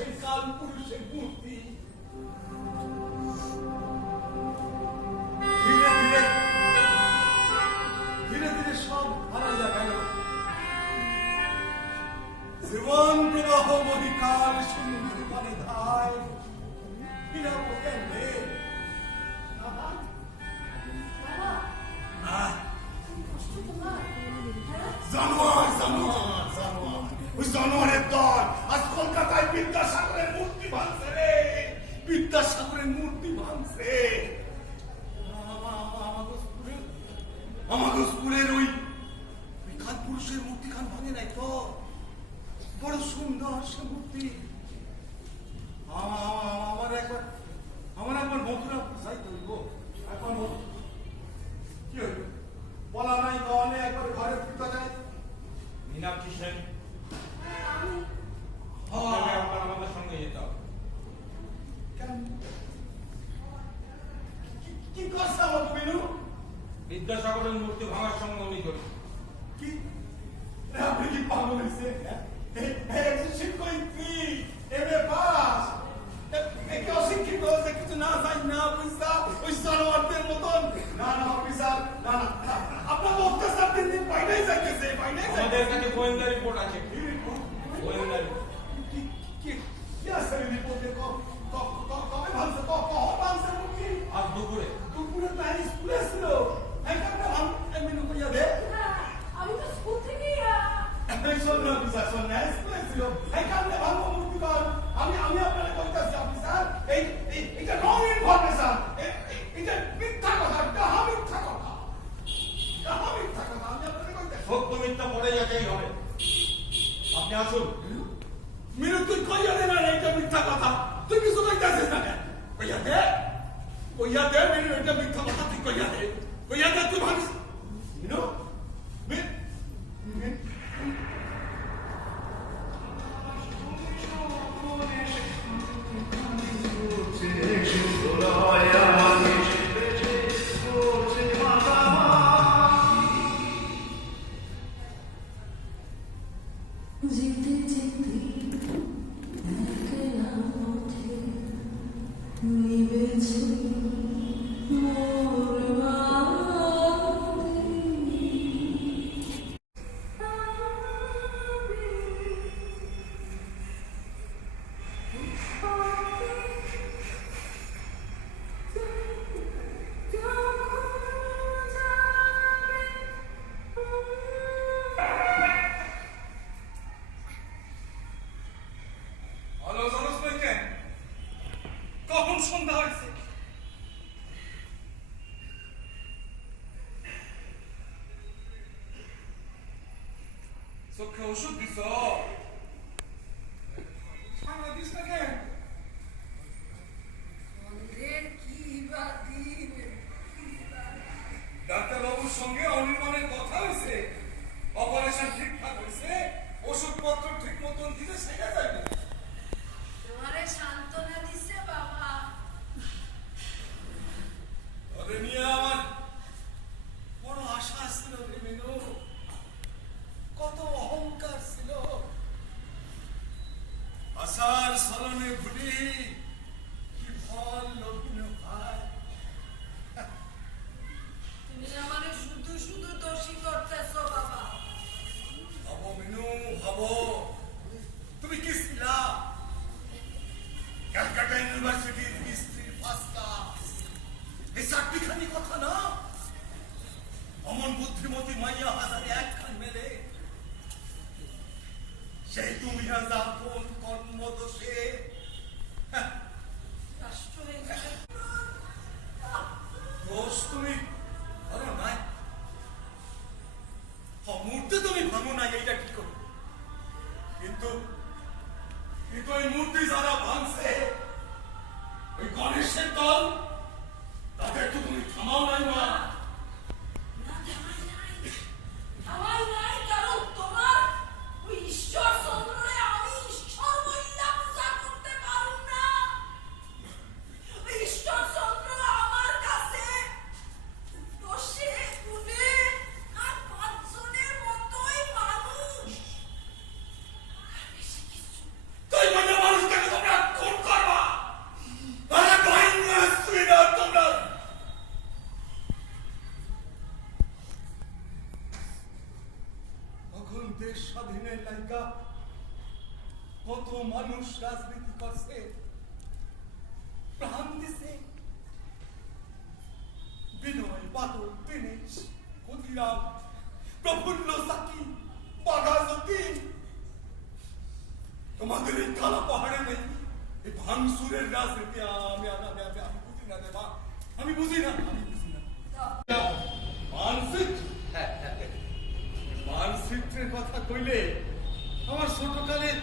সেই কাল পুরুষের মূর্তি ধীরে ধীরে ধীরে ধীরে সব হারাইয়া গেল। জীবন প্রবাহ মহিকাল সিন্ধু মানে ধায় ফিরাবো কেমনে? জানোয়ারের দল আজ কলকাতায় বিদ্যাসাগরের মূর্তি ভাঙছে রে, বিদ্যাসাগরের মূর্তি ভাঙছে। আমাগোসপুরের ওই বিখ্যাত পুরুষের মূর্তি খান ভাঙে নাই তো? বড় সুন্দর সে মূর্তি। আমার একবার মথুরাপুর যাইতে হইব। একবার কি হইব বলা নাই, গানে একবার ঘরে ফিরতে যায়। মীনাক্ষী সেন আমাদের সঙ্গে যেতে হবে। কি করছে আমার বিনু? বিদ্যাসাগরের মূর্তি ভাঙার সঙ্গে উনি জড়িত। কি আপনি কি পাগল হয়েছে? শিক্ষয়িত্রী এমএ পাস একে অশিক্ষিত যে কিছু না জানি না বুঝছা ওই জানোয়ারদের মতন। না না অফিসার, না না আপনার অত্যাচার দিন দিন বাইরেই যাইতেছে, বাইরেই আমাদের কাছে গোয়েন্দা রিপোর্ট আছে। গোয়েন্দা কি আছে রিপোর্টে? কবে ভাঙছে? কখন ভাঙছে মূর্তি? আজ দুপুরে। দুপুরে তো স্কুলে ছিল। একটা মেনু কইয়া দে। আমি তো স্কুল থেকেই শোন না অফিসার, শোন না স্কুলে ছিল। এখানে ভাঙবো মূর্তি কর। আমি আপনাকে বলতেছি অফিসার, এইটা রং ইনফরমেশন, এটা মিথ্যা কথা, কাহা মিথ্যা কথা, কাহা মিথ্যা কথা। আমি আপনাকে বলতেছি সত্য মিথ্যা পড়ে যাচাই হবে। আপনি আসুন। মিনু তুই কইয়া দে না এটা মিথ্যা কথা। তুই কিছু কইতাছিস না কেন? কইয়া দে মিনু, এটা মিথ্যা কথা। তুই কইয়া দে তুই ভাবিস মিনু কখন সন্ধ্যা হয়েছে? চোখে ওষুধ দিছ? সামনে দিস না কেন? ডাক্তারবাবুর সঙ্গে অনির্বাণের কথা হয়েছে, অপারেশন ঠিকঠাক হয়েছে, ওষুধপত্র ঠিক মতন দিলে সেটা যাবে। তোমারে সান্ত্বনা দিছে বাবা। ওরে নিয়ে আমার বড় আশা ছিল রে মেনু, কত অহংকার ছিল। আশার স্মরণে ভুলি কি ফল লগ্ন ভাই। তুমি আমারে শুধু শুধু দোষী করতেছো বাবা। ভাবো মেনু, ভাবো তুমি কি ছিলা? ক্যালকাটা ইউনিভার্সিটির হিস্ট্রির ফার্স্ট ক্লাস। এই চাকরিখানি কথা না, অমন বুদ্ধিমতী মাইয়া হাজারে একখান মেলে। সেই তুমি আজ আপন কর্মদোষে রাষ্ট্র হয়ে গেছে। দোষ তুমি ধরো নাই, মূর্তি তুমি ভাঙো নাই, এইটা কি করো? কিন্তু ওই মূর্তি যারা ভাঙছে, ওই গণেশের দল, তাদেরকে তুমি থামাও নাই না। আমার নাই, কারণ তোমার ওই ঈশ্বর চন্দ্রে আমি ঈশ্বর বইলা পূজা করতে পারুম না। ওই ঈশ্বর চন্দ্র আমার কাছে দোষে গুণে আর পাঁচজনের মতোই মানুষ। তুই মানে মানুষটাকে কত মানুষ রাজনীতি করছে, প্রাণ দিছে। বিনয়, বাদল, দীনেশ, ক্ষুদিরাম, প্রফুল্ল, সাকি, বাঘাযতীন, তোমাদের এই কালা পাহাড়ে নেই এই ভাঙসুরের রাজনীতি। আমি বুঝি না দেবা, আমি বুঝি না। মানচিত্রের কথা কইলে আমার ছোটকালের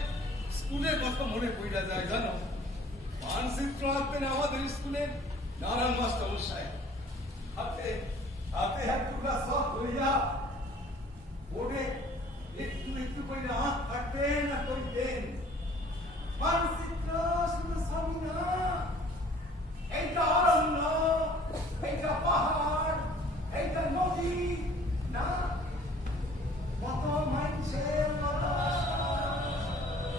স্কুলের কথা মনে পড়া যায় জানো। মানচিত্র আঁকতেন আমাদের স্কুলের নারায়ণ মাস্টার সাহেব। হাতে হাতে এক টুকরা সব হইয়া বোর্ডে একটু একটু করে আঁক কাটতেন না কইতেন। মানচিত্র শুধু ছবি না, এইটা অরণ্য, এইটা পাহাড়, এইটা নদী না, কত মানুষের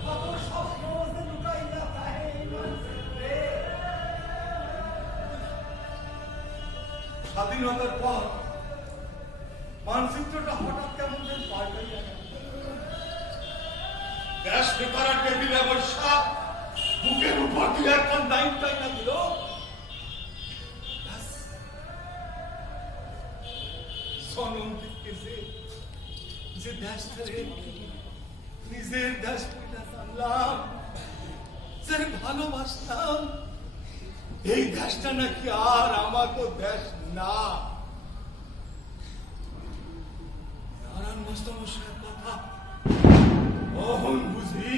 কত স্বপ্ন যে লুকাইয়া থাকে এই মানচিত্রে। স্বাধীনতার পর মানচিত্রটা হঠাৎ কেমন যেন পাল্টাইয়া গেল। দেশ নেতারা টেবিলে বসা বুকের উপর দিয়ে একটা লাইন টাইনা দিল। সনম দিতেছে যে দেশ ছেড়ে নিজের দেশ বইলা জানলাম, যে ভালোবাসতাম, এই দেশটা নাকি আর আমাকে দেশ না। নারায়ণ মাস্টার মশাইয়ের কথা অহন বুঝি